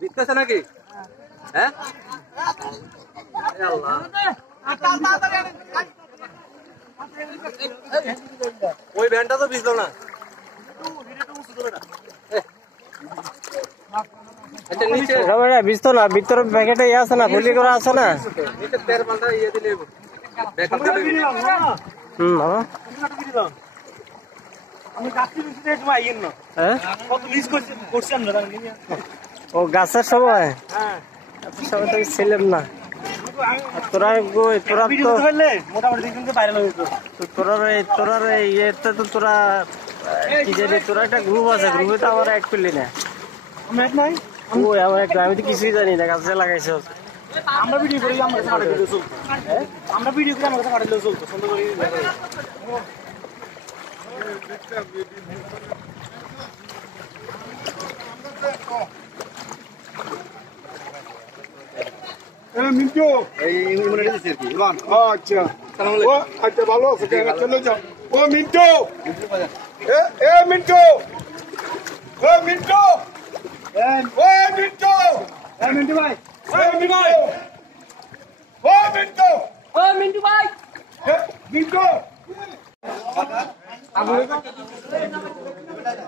বিকতেছে নাকি? হ্যাঁ ওই ভ্যানটা তো ভিজলো না। ভিজতো না, ভিতরে প্যাকেটে ইয়ে আছে না, গুলি করা আছে না। তেল মালটা ইয়ে দিলে ও গাছের সময় সময় তো ছিলাম না। তোরা তোরা ইয়েতে তো তোরা কি জানি, তোরা একটা গ্রুপ আছে, গ্রুপে তো আমার এক পেলি না। আমি তো কিছুই জানি না, গাছে লাগাইছ। আমরা ভিডিও করি, আমার কাছে পাঠাইলে চলতো। আমরা ভিডিও করে আমার কাছে পাঠাইলে চলতো। সুন্দর করে মিন্টু আচ্ছা ও আচ্ছা ভালো আছে, চলে যাও। ও মিন্টু, এ মিন্টু, ও মিন্টু, ও মিন্টু, মিন্টু ভাই, ও মিন্টু, ও মিন্টু, ও মিন্টু ভাই, মিন্টু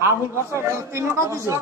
আমুল ভাষা তিনটা দিছে।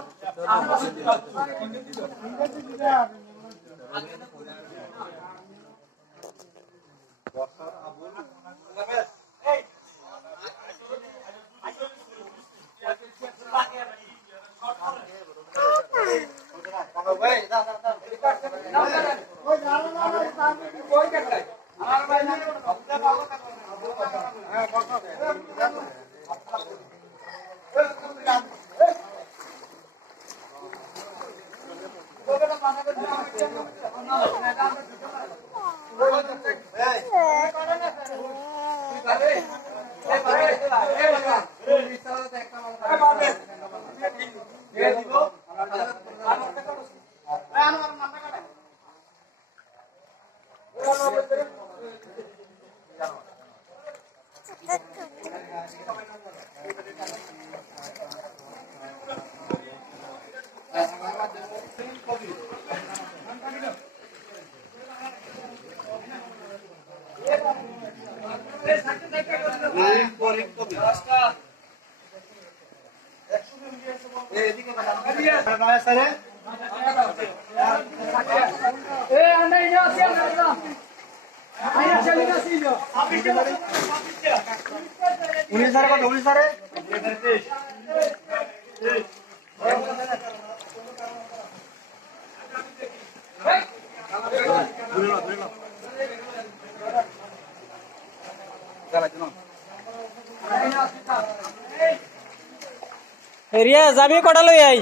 রিয়াজ আমি কটা লই আই,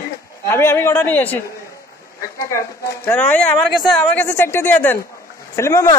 আমি কটা নিয়ে আসি। আমার কাছে চারটে দিয়ে দেন সেলিম মামা।